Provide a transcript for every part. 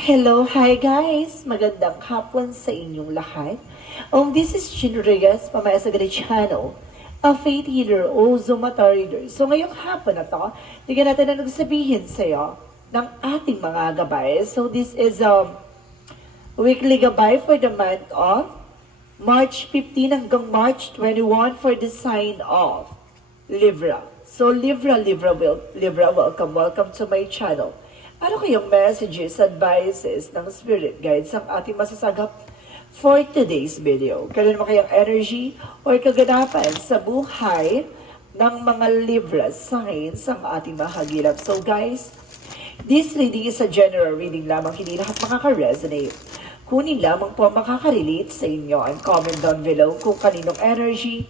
Hello, hi guys! Magandang hapon sa inyong lahat. This is Chin Reyes, pamaya sa channel, a faith healer o Zumata reader. So ngayong hapon na to, bigyan natin na nagsabihin sa iyo ng ating mga gabay. So this is weekly gabay for the month of March 15 hanggang March 21 for the sign of Libra. So Libra, welcome to my channel. Ano kayong messages, advices ng spirit guides ang ating masasagap for today's video? Kailan mo kayong energy or kaganapan sa buhay ng mga Libra signs ang ating mahagilap? So guys, this reading is a general reading lamang, hindi lahat makaka-resonate. Kunin lamang po makaka-relate sa inyo and comment down below kung kaninong energy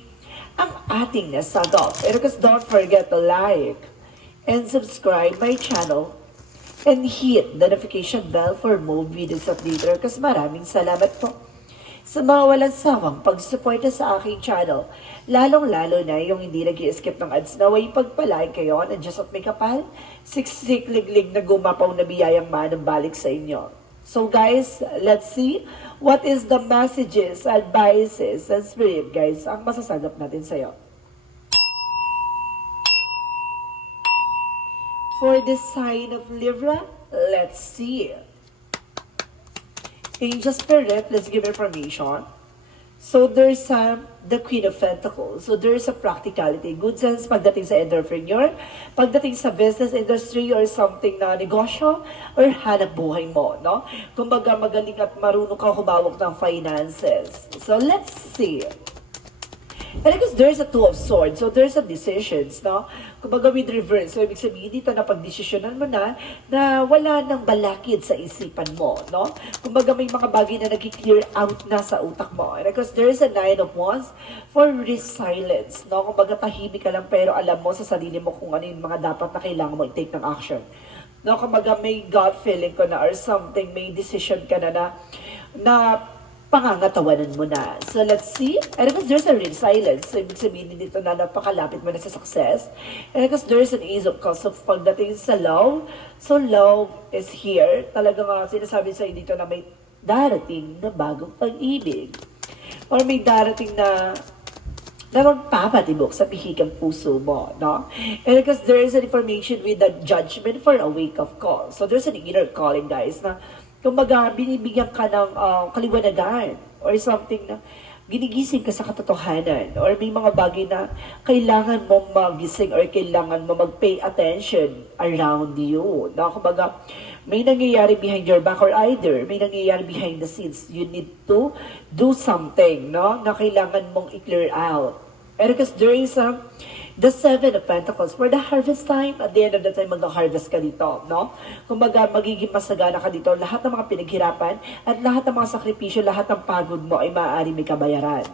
ang ating nasagap. And because don't forget to like and subscribe my channel and hit the notification bell for more videos updated. Kasi maraming salamat po sa mga walang sawang pagsuporta sa aking channel. Lalong-lalo na yung hindi nag-i-skip ng ads. Naway pagpalay kayo na Diyos at may kapal, siksik liglig na gumapaw na biyayang manang balik sa inyo. So guys, let's see what is the messages, advices, and spirit guys ang masasagap natin sa iyo. For the sign of Libra, let's see. Angel Spirit, let's give information. So there's the Queen of Pentacles. So there's a practicality, good sense pagdating sa entrepreneur, pagdating sa business industry or something na negosyo or hanap buhay mo, no? Kumbaga magaling at marunong ka humawak ng finances. So let's see. And because there's a Two of Swords, so there's a decisions, no? Kumbaga with reverse, so ibig sabihin dito na pagdesisyonan mo na wala nang balakid sa isipan mo, no? Kumbaga may mga bagay na nag-clear out na sa utak mo. And because there's a Nine of Wands for resilience, no? Kumbaga tahimik ka lang pero alam mo sa sarili mo kung ano yung mga dapat na kailangan mo i-take ng action. No? Kumbaga may gut feeling ko na or something, may decision ka na pangangatawanan mo na. So let's see. And because there's a real silence, so ibig sabihin dito na napakalapit mo na sa success. And because there's an Ace of Cups of pagdating sa love, so love is here. Talaga nga sinasabi sa dito na may darating na bagong pag-ibig. Or may darating na magpapatibok sa pihikang puso mo, no? And because there is an information with the judgment for a wake of call. So there's an inner calling, guys, na kumbaga, binibigyan ka ng kaliwanagan or something na ginigising ka sa katotohanan or may mga bagay na kailangan mo magising or kailangan mo mag-pay attention around you. No? Kumbaga, may nangyayari behind your back or either may nangyayari behind the scenes. You need to do something, no? Na kailangan mong i-clear out. And because there is the Seven of Pentacles for the harvest time, at the end of the time, mag-harvest ka dito, no? Kumbaga, magiging masagana ka dito. Lahat ng mga pinaghirapan at lahat ng mga sakripisyo, lahat ng pagod mo ay maaari may kabayaran.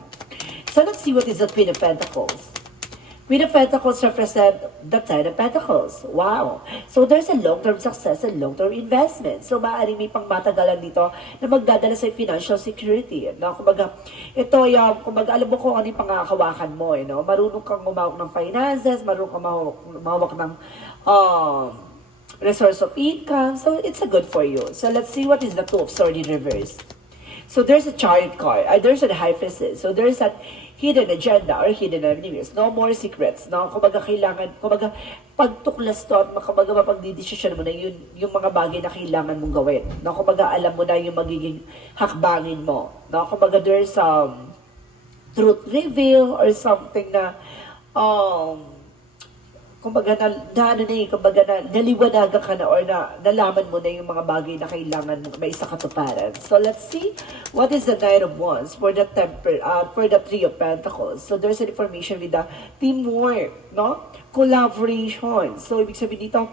So, let's see what is the Queen of Pentacles. Queen of Pentacles represent the Ten of Pentacles. Wow! So, there's a long-term success and long-term investment. So, maaari may pangmatagalan dito na magdadala sa financial security. No? Kumbaga, ito yung, kumbaga, alam mo kung ano yung pangakawakan mo. No? Marunong kang umawak ng finances, marunong kang umawak ng resource of income. So, it's a good for you. So, let's see what is the Two of Swords in reverse. So, there's a Chariot card. There's a High Priestess. So, there's that hidden agenda or hidden enemies. No more secrets. No? Kumbaga, pagtuklas to at kumbaga mapagdidesisyon mo na yun, yung mga bagay na kailangan mong gawin. No? Kumbaga, alam mo na yung magiging hakbangin mo. No? Kumbaga, there's truth reveal or something na kumbaga naliwanagan ka na or nalaman mo na yung mga bagay na kailangan mo may isa katuparan. So let's see what is the Nine of Wands for the for the Three of Pentacles. So there's an information with the teamwork, no? Collaboration. So ibig sabihin dito,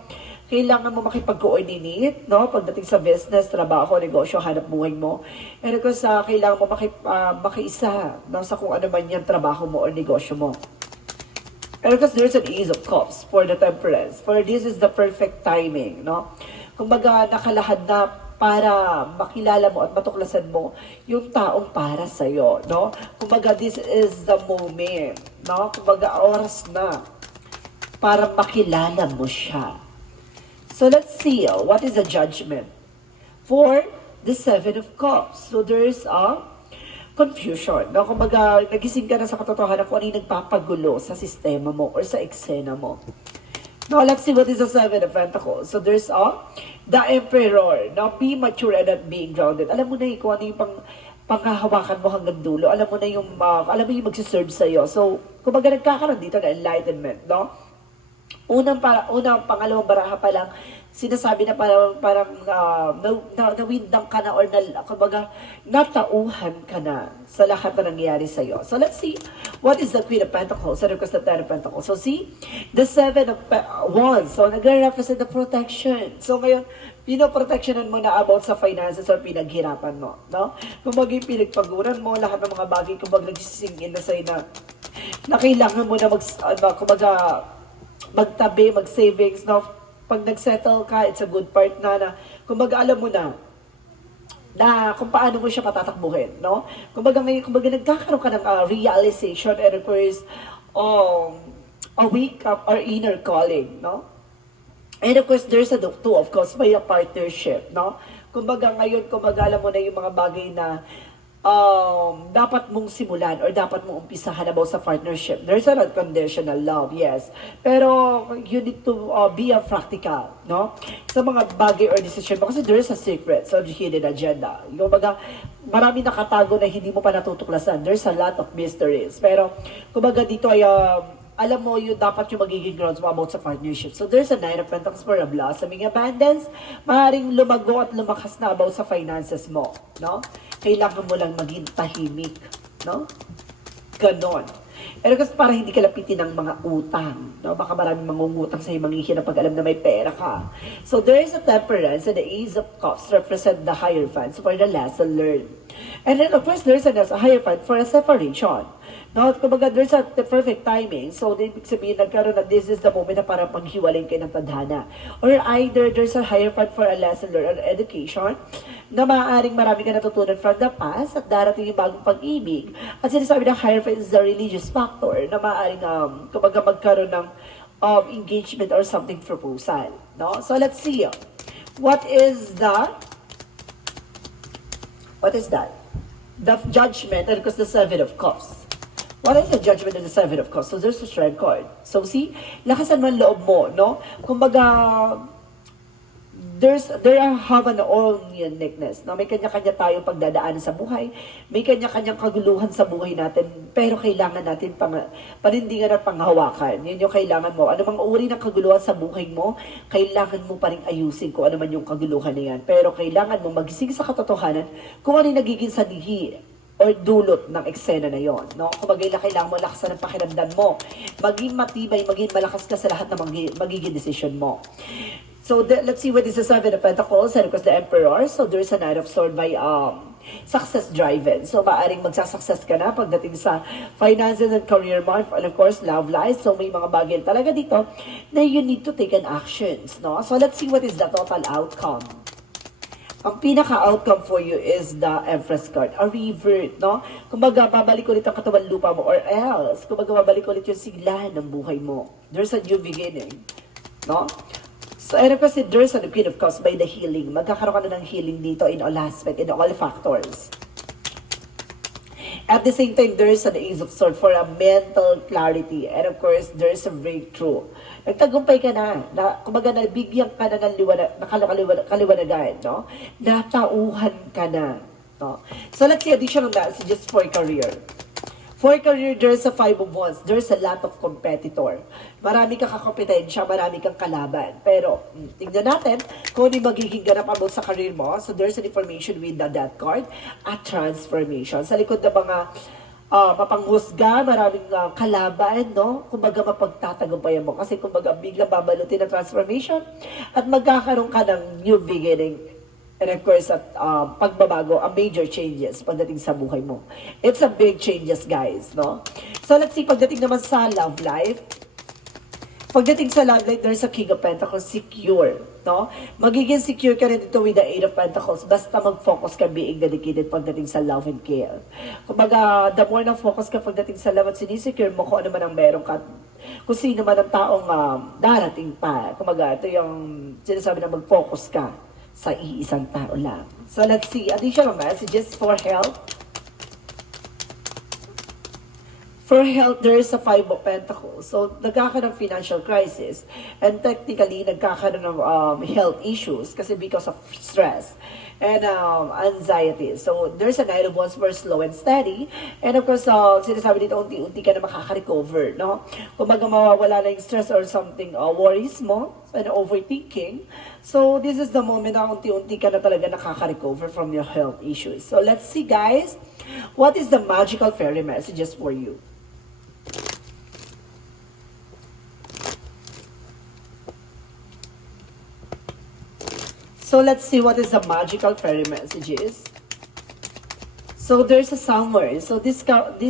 kailangan mo makipag-coordinate, no? Pagdating sa business, trabaho, negosyo, hanap buhay mo. And because kailangan mo makiisa, no? Sa kung ano man yung trabaho mo or negosyo mo. And because there's an Ace of Cups for the Temperance. For this is the perfect timing, no? Kumbaga, nakalahad na para makilala mo at matuklasan mo yung taong para sa'yo, no? Kumbaga, this is the moment, no? Kumbaga, oras na para makilala mo siya. So let's see, what is the judgment for the Seven of Cups. So there's a confusion. No? Kumbaga, nagising ka na sa katotohanan kung ano yung nagpapagulo sa sistema mo or sa eksena mo. Now, let's see what is the Seven of Pentacles. So, there's the Emperor. Now, be mature and not being grounded. Alam mo na kung ano yung panghahawakan mo hanggang dulo. Alam mo na yung, alam mo yung magsiserve sa'yo. So, kumbaga nagkakaroon dito na enlightenment, no? Unang, pangalawang baraha pa lang, sinasabi na parang nawindang ka na or kumbaga, natauhan ka na sa lahat na nangyayari sa'yo. So let's see, what is the Queen of Pentacles? Ano kasi the Ten of Pentacles? So see, the Seven of Wands. So nag-represent the protection. So ngayon, pinoprotectionan mo na about sa finances or pinaghirapan mo. No? Kung maging pinagpaguran mo, lahat ng mga bagay, kung nagsising in na sa'yo na kailangan mo na magtabi, mag-savings, no? Pag nag-settle ka, it's a good part na kumbaga alam mo na kung paano mo siya patatakbuhin, no? Kumbaga nagkakaroon ka ng realization and of course, a wake up or inner calling, no? And of course, there's a two, of course, may a partnership, no? Kumbaga ngayon, alam mo na yung mga bagay na dapat mong simulan or dapat mong umpisahan about sa partnership. There's an unconditional love, yes. Pero you need to be a practical, no? Sa mga bagay or decision mo. Kasi there is a secret, so hidden agenda. Yung marami nakatago na hindi mo pa natutuklasan. There's a lot of mysteries. Pero, kumbaga dito ay alam mo yung dapat yung magiging grounds mo about sa partnership. So there's a Nine of Pentacles for a blossoming abundance. Maaaring lumago at lumakas na about sa finances mo, no? Kailangan mo lang maging tahimik, no? Ganon. Pero kasi para hindi ka lapitin ng mga utang, no? Baka maraming mangungutang sa'yo, manghihin na pag alam na may pera ka. So there is a Temperance and the Ace of Cups represent the Hierophant for the lesson learned. And then of course there's a Hierophant for a separation. No, kumbaga, there's the perfect timing. So, ibig sabihin, nagkaroon na this is the moment na parang panghiwalay kayo ng tadhana. Or either there's a Hierophant for a lesson learned or education na maaaring marami ka natutunan from the past at darating yung bagong pag-ibig. At sinasabi na Hierophant is the religious factor na maaaring, kumbaga, magkaroon ng engagement or something proposal. No? So, let's see. What is that? The Judgment, and of course, the Seven of Cups. What is the Judgment of the Seven of Cups? So there's a Strength card. So see, lakasan mo ang loob mo, no? Kumbaga, there have an own uniqueness, no? May kanya-kanya tayong pagdadaanan sa buhay, may kanya-kanyang kaguluhan sa buhay natin, pero kailangan natin panindigan at panghawakan. Yun yung kailangan mo. Ano mang uri ng kaguluhan sa buhay mo, kailangan mo pa rin ayusin kung ano man yung kaguluhan na yan. Pero kailangan mo magising sa katotohanan kung ano yung nagiging sadihi or dulot ng eksena na yon, no? Kumbaga, kailangan mo lakasan ng pakiramdam mo. Maging matibay, maging malakas ka sa lahat ng magiging decision mo. So, let's see what is the Seven of Pentacles and of course the Emperor. So, there's a Knight of Swords by success driven. So, maaring magsasuccess ka na pagdating sa finances and career mo, and of course, love life. So, may mga bagay talaga dito na you need to take an actions, no? So, let's see what is the total outcome. Ang pinaka-outcome for you is the Empress card, a revert, no? Kumbaga, babalik ulit ang katawan lupa mo or else, kumbaga, babalik ulit yung siglahan ng buhay mo. There's a new beginning, no? So, and kasi there's a Queen of Cups by the healing. Magkakaroon ka na ng healing dito in all aspects, in all factors. At the same time, there's an Ace of Swords for a mental clarity. And of course, there's a breakthrough. Nagtagumpay ka na kumbaga, nabigyan ka na ng kaliwanagan, no? Natauhan ka na, no? So, let's see, additional messages for career. For career, there's a Five of Wands. There's a lot of competitor. Marami kang kakompetensya, marami kang kalaban. Pero, tingnan natin kung ano yung magiging ganap about sa career mo. So, there's an information with the Death card, a transformation. Sa likod ng mga mapanghusga, maraming kalaban, no? Kumbaga, mapagtatagumpayan mo. Kasi kumbaga, biglang babalutin ng transformation at magkakaroon ka ng new beginning. And of course, at pagbabago, major changes pagdating sa buhay mo. It's a big changes, guys, no? So, let's see, pagdating naman sa love life. Pagdating sa love life, there's a King of Pentacles, secure, no? Magiging secure ka rin dito with the Eight of Pentacles, basta mag-focus ka being dedicated pagdating sa love and care. Kumbaga, the more na focus ka pagdating sa love at sinisecure mo kung ano man ang meron ka, kung sino man ang taong darating pa. Kumbaga, ito yung sinasabi na mag-focus ka sa iisang tao lang. So let's see, additional messages for health. For health, there is a Five of Pentacles. So, nagkakaroon ng financial crisis. And technically, nagkakaroon ng health issues kasi because of stress and anxiety. So, there's a Nine of Wands where slow and steady. And of course, sinasabi dito, unti-unti ka na makaka-recover, no? Kung mawawala na yung stress or something, worries mo and overthinking. So, this is the moment na unti-unti ka na talaga nakaka-recover from your health issues. So, let's see, guys. What is the magical fairy messages for you? So let's see what is the magical fairy messages. So there's a summer. So this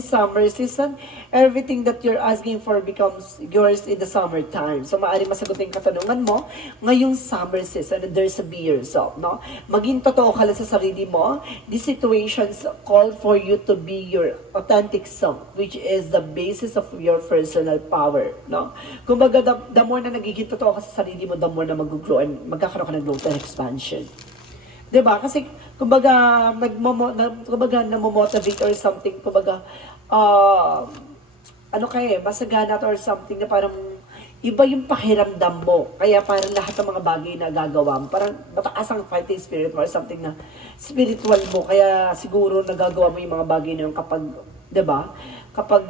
summer season, everything that you're asking for becomes yours in the summertime. So maaari masagutin yung katanungan mo ngayong summer season, and there's a be yourself, no? Maging totoo ka lang sa sarili mo. These situations call for you to be your authentic self, which is the basis of your personal power, no? Kumbaga, the more na nagiging totoo ka sa sarili mo, the more na mag-grow and magkakaroon ka ng growth and expansion. Diba? Kasi, kumbaga, namomotivate or something, kumbaga, masagana or something na parang iba yung pakiramdam mo. Kaya parang lahat ng mga bagay na gagawa mo, parang mataas ang fighting spirit mo or something na spiritual mo. Kaya siguro nagagawa mo yung mga bagay na yun kapag, diba? Kapag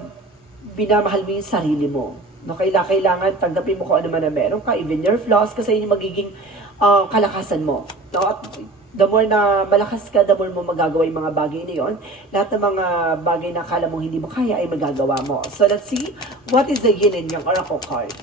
binamahal mo yung sarili mo. No, kailangan tanggapin mo kung ano man na meron ka, even your flaws, kasi yun yung magiging kalakasan mo. No? At the more na malakas ka, the more mo magagawa yung mga bagay na yun. Lahat ng mga bagay na akala mong hindi mo kaya ay magagawa mo. So let's see, what is the yin and yang oracle card?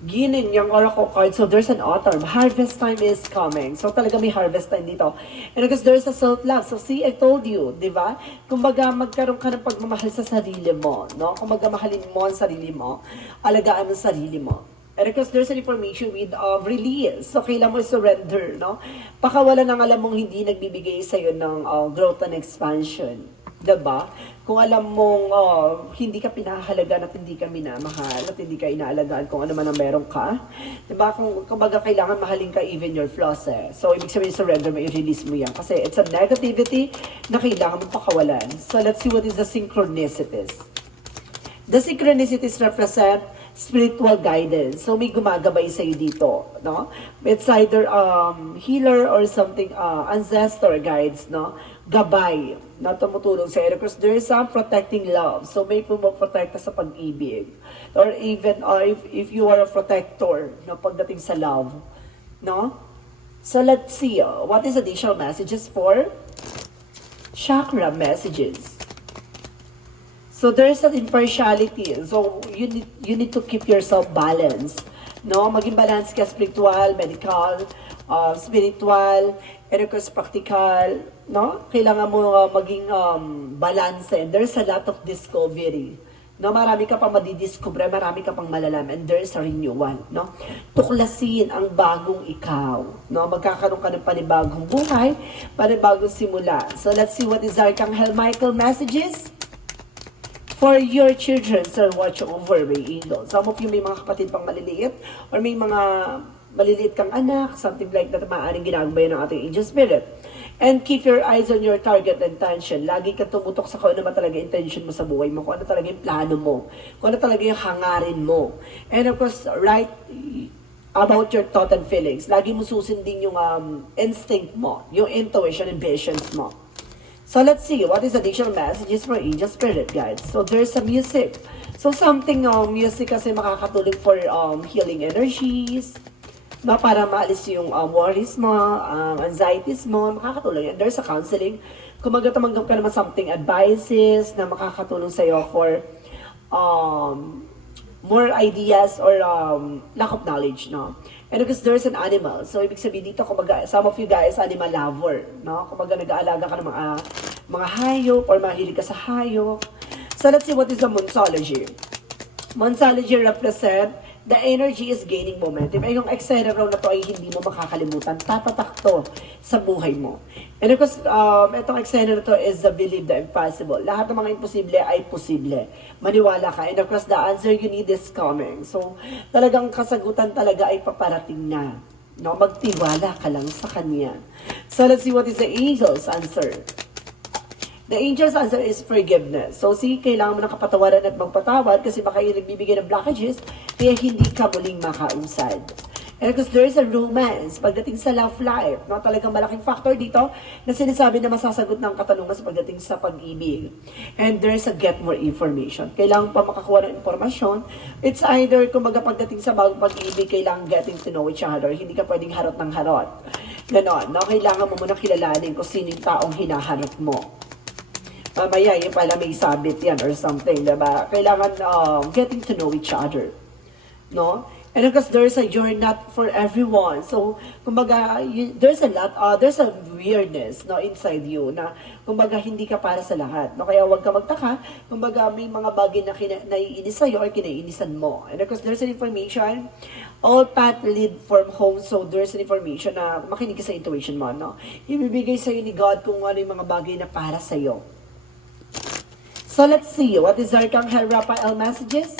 Yin and yang oracle card. So there's an autumn. Harvest time is coming. So talaga may harvest time dito. And because there's a self-love. So see, I told you, di ba? Kumbaga magkaroon ka ng pagmamahal sa sarili mo. No? Kumbaga mahalin mo ang sarili mo. Alagaan ang sarili mo. And because there's an information with release. So kailangan mo surrender. No? Pakawala ng alam mong hindi nagbibigay sa'yo ng growth and expansion. Diba? Kung alam mong hindi ka pinahalagan at hindi ka minamahal at hindi ka inaalagaan kung ano man ang meron ka, diba? Kung kumbaga kailangan mahalin ka even your flaws eh. So, ibig sabihin surrender mo, i-release mo yan. Kasi it's a negativity na kailangan mo pakawalan. So, let's see what is the synchronicities. The synchronicities represent spiritual guidance. So, may gumagabay sa'yo dito, no? It's either healer or something, ancestor guides, no? Gabay na tumutulong sa because there is some protecting love. So, may pumoprotekta sa pag-ibig. Or even, if you are a protector, no? Pagdating sa love, no? So, let's see, what is additional messages for chakra messages? So there's an impartiality. So you need to keep yourself balanced. No, maging balance ka spiritual, medical, spiritual, and of course practical, no? Kailangan mo maging balance. And there's a lot of discovery. No, marami ka pang madidiscover, marami ka pang malalaman, and there's a renewal, no? Tuklasin ang bagong ikaw, no? Magkakaroon ka ng panibagong buhay, panibagong simula. So let's see what is Archangel Michael messages for your children, sir, watch over by angel. Some of you may mga kapatid pang maliliit or may mga maliliit kang anak, something like that, maaaring ginagabay ng ating angel spirit. And keep your eyes on your target and intention. Lagi ka tumutok sa kung ano ba talaga intention mo sa buhay mo, kung ano talaga yung plano mo, kung ano talaga yung hangarin mo. And of course, write about your thought and feelings. Lagi mo susundin yung instinct mo, yung intuition and visions mo. So let's see, what is additional messages for angel spirit guides? So there's some music. So something, music kasi makakatulong for healing energies, na para maalis yung worries mo, anxieties mo, makakatulong. And there's a counseling. Kung magtatanggap ka naman something, advices na makakatulong sa'yo for more ideas or lack of knowledge, no? And because there's an animal. So, ibig sabihin dito, kumbaga, some of you guys, animal lover, no? Kumbaga, nag-aalaga ka ng mga hayop or mahilig ka sa hayop. So, let's see what is the Monsology. Monsology represent the energy is gaining momentum. Ay, yung eksena raw na to ay hindi mo makakalimutan. Tatatak to sa buhay mo. And of course, itong eksena na to is the believe the impossible. Lahat ng mga imposible ay posible. Maniwala ka. And of course, the answer you need is coming. So, talagang kasagutan talaga ay paparating na. No, magtiwala ka lang sa Kanya. So, let's see what is the angel's answer. The angel's answer is forgiveness. So, kailangan mo ng kapatawaran at magpatawad kasi baka yung nagbibigay ng blockages, kaya hindi ka muling makausad. And because there is a romance, pagdating sa love life, no, talagang malaking factor dito na sinasabi na masasagot ng katanungan sa pagdating sa pag-ibig. And there's a get more information. Kailangan pa makakuha ng informasyon. It's either, kung pagdating sa pag-ibig, kailangan getting to know each other. Hindi ka pwedeng harot ng harot. Ganon, no? Kailangan mo muna kilalanin kung sino yung taong hinaharap mo. Mamaya, yung pala may sabit yan or something, diba? Kailangan getting to know each other. No? And because you're not for everyone. So, kumbaga, there's a weirdness, no, inside you na, kumbaga, hindi ka para sa lahat. No? Kaya huwag ka magtaka, kumbaga, may mga bagay na naiinis sa'yo or kinaiinisan mo. And because there's an information, all path lead from home, so there's an information na makinig ka sa intuition mo, no? Ibibigay sa'yo ni God kung ano yung mga bagay na para sa'yo. So let's see, what is Archangel Raphael messages?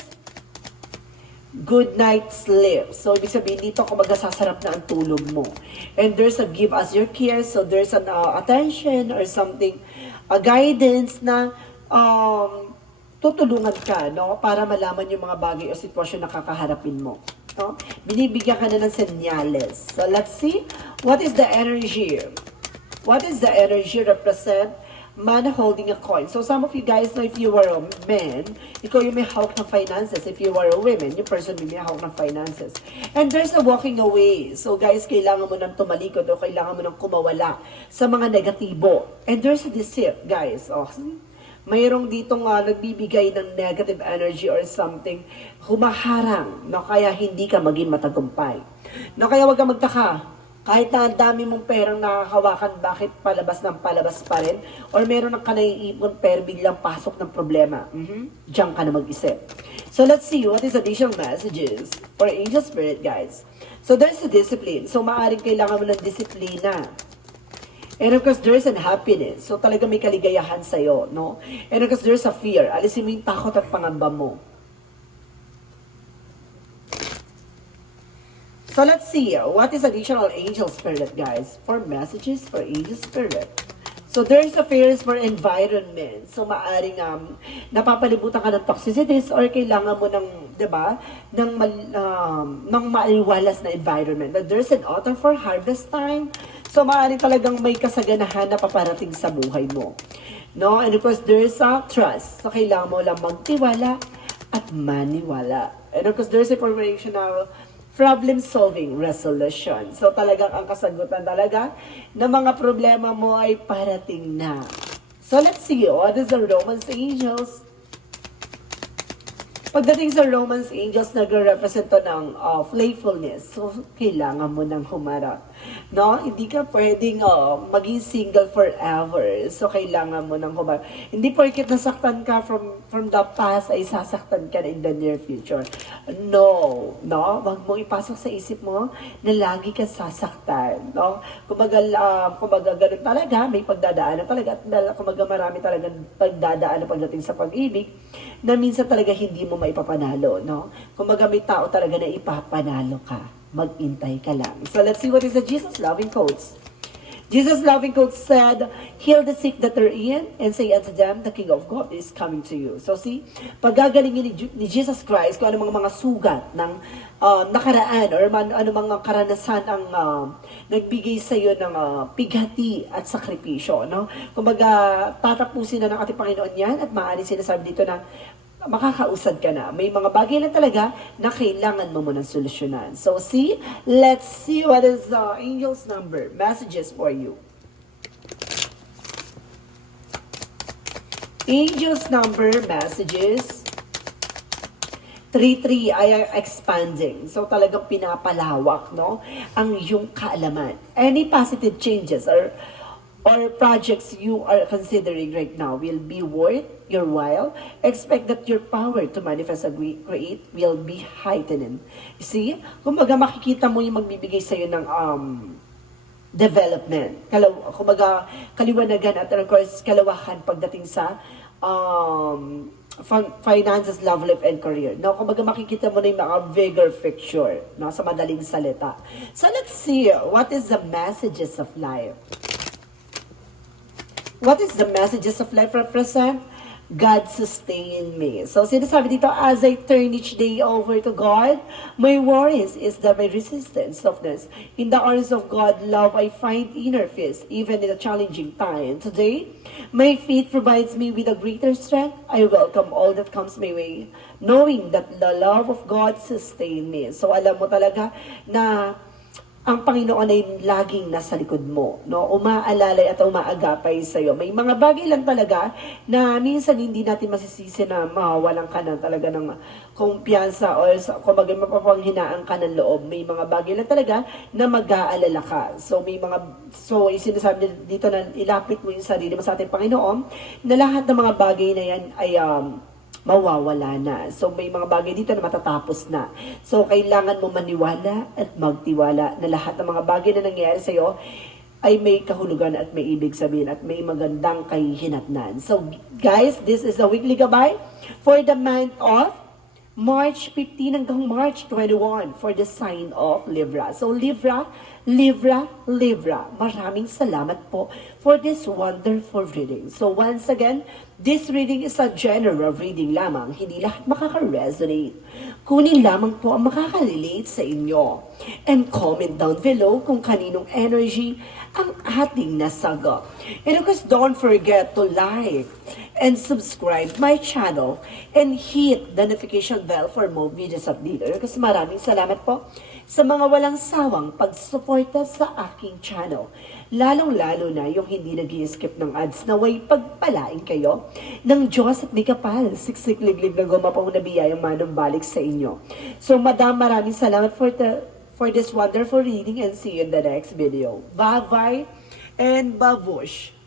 Good night sleep. So ibig sabihin dito kung magsasarap na ang tulog mo. And there's a give us your care, so there's an attention or something, a guidance na tutulungan ka, no, para malaman yung mga bagay o sitwasyon na kakaharapin mo. No? Binibigyan ka na ng senyales. So let's see, what is the energy? What is the energy represent? Man holding a coin. So some of you guys know if you were a man, ikaw yung may hawak ng finances. If you were a woman, yung person may hawak ng finances. And there's a walking away. So guys, kailangan mo nang tumalikod o kailangan mo nang kumawala sa mga negatibo. And there's a deceit, guys. Oh, mayroong ditong nagbibigay ng negative energy or something, humaharang, no, kaya hindi ka maging matagumpay. No, kaya wag kang magtaka. Kahit na ang dami mong perang nakakawakan, bakit palabas ng palabas pa rin? Or meron ng kanaiipon pero biglang pasok ng problema. Diyan ka na mag-isip. So let's see, what is additional messages for angel spirit, guys? So there's a discipline. So maaaring kailangan mo ng disiplina. And of course, there's an happiness. So talaga may kaligayahan sa'yo, no? And of course, there's a fear. Alisin mo yung takot at pangamba mo. So let's see, what is additional angel spirit, guys? For messages for angel spirit. So there's a fears for environment. So maaring napapalibutan ka ng toxicities or kailangan mo ng, 'di ba, ng maaliwalas na environment. There's an autumn for harvest time. So maaring talagang may kasaganahan na paparating sa buhay mo. No? And of course, there's a trust. So kailangan mo lang magtiwala at maniwala. And of course, there's a information na problem-solving resolution. So talagang ang kasagutan talaga ng mga problema mo ay parating na. So let's see, what is the Romance Angels? Pagdating sa Romance Angels, nagre-represent to ng playfulness. So, kailangan mo nang humarap. No? Hindi ka pwedeng maging single forever. So, kailangan mo nang humarap. Hindi porket nasaktan ka from the past ay sasaktan ka na in the near future. No. No? Wag mong ipasok sa isip mo na lagi ka sasaktan. No? Kumbaga ganun talaga, may pagdadaanan talaga. At kumbaga marami talaga pagdadaanan pagdating sa pag-ibig na minsan talaga hindi mo maipapanalo, no? Kumbaga may tao talaga na ipapanalo ka. Mag-intay ka lang. So let's see what is the Jesus loving quotes. Jesus loving quotes said, heal the sick that are in and say unto them, the King of God is coming to you. So see, pagagalingin ni Jesus Christ kung ano mga sugat ng nakaraan or ano mga karanasan ang nagbigay sa iyo ng pighati at sakripisyo, no? Kumbaga tatapusin na ng ating Panginoon yan at maaari sinasabi dito na makakausad ka na. May mga bagay na talaga na kailangan mo munang solusyonan. So see, let's see what is the angel's number, messages for you. Angel's number, messages. 3-3 ay expanding. So talagang pinapalawak, no, ang iyong kaalaman. Any positive changes or or projects you are considering right now will be worth your while, expect that your power to manifest and create will be heightened. You see? Kumbaga makikita mo yung magbibigay sa'yo ng development. Kumbaga, kaliwanagan at of course, kalawakan pagdating sa finances, love life, and career. No, kumbaga makikita mo na yung mga bigger picture, no, sa madaling salita. So let's see, what is the messages of life? What is the messages of life represent? God sustain me. So sinasabi dito, as I turn each day over to God, my worries is that my resistance, softness. In the arms of God, love, I find inner peace, even in a challenging time. Today, my faith provides me with a greater strength. I welcome all that comes my way, knowing that the love of God sustain me. So alam mo talaga na ang Panginoon ay laging nasa likod mo, no? Umaalalay at umaagapay sa iyo. May mga bagay lang talaga na minsan hindi natin masisisi na mawawalan ka na talaga ng kumpiyansa o kumbaga mapapanghinaan ka ng loob. May mga bagay lang talaga na mag-aalala ka. So sinasabi dito na ilapit mo yung sarili mo sa ating Panginoon na lahat ng mga bagay na yan ay mawawala na. So may mga bagay dito na matatapos na. So kailangan mo maniwala at magtiwala na lahat ng mga bagay na nangyayari sa iyo ay may kahulugan at may ibig sabihin at may magandang kahihinatnan. So guys, this is a weekly gabay for the month of March 15 hanggang March 21 for the sign of Libra. So Libra, maraming salamat po for this wonderful reading. So once again, this reading is a general reading lamang. Hindi lahat makaka-resonate. Kunin lamang po ang makaka-relate sa inyo. And comment down below kung kaninong energy ang ating nasagot. And of course, don't forget to like and subscribe my channel and hit the notification bell for more videos updated. Kasi maraming salamat po sa mga walang sawang pagsuporta sa aking channel. Lalong-lalo na yung hindi nag-i-skip ng ads na way pagpalain kayo ng Diyos at may kapal, siksik liglib na gumapaw na biyayang manumbalik sa inyo. So madam, maraming salamat for this wonderful reading and see you in the next video. Bye-bye and babush!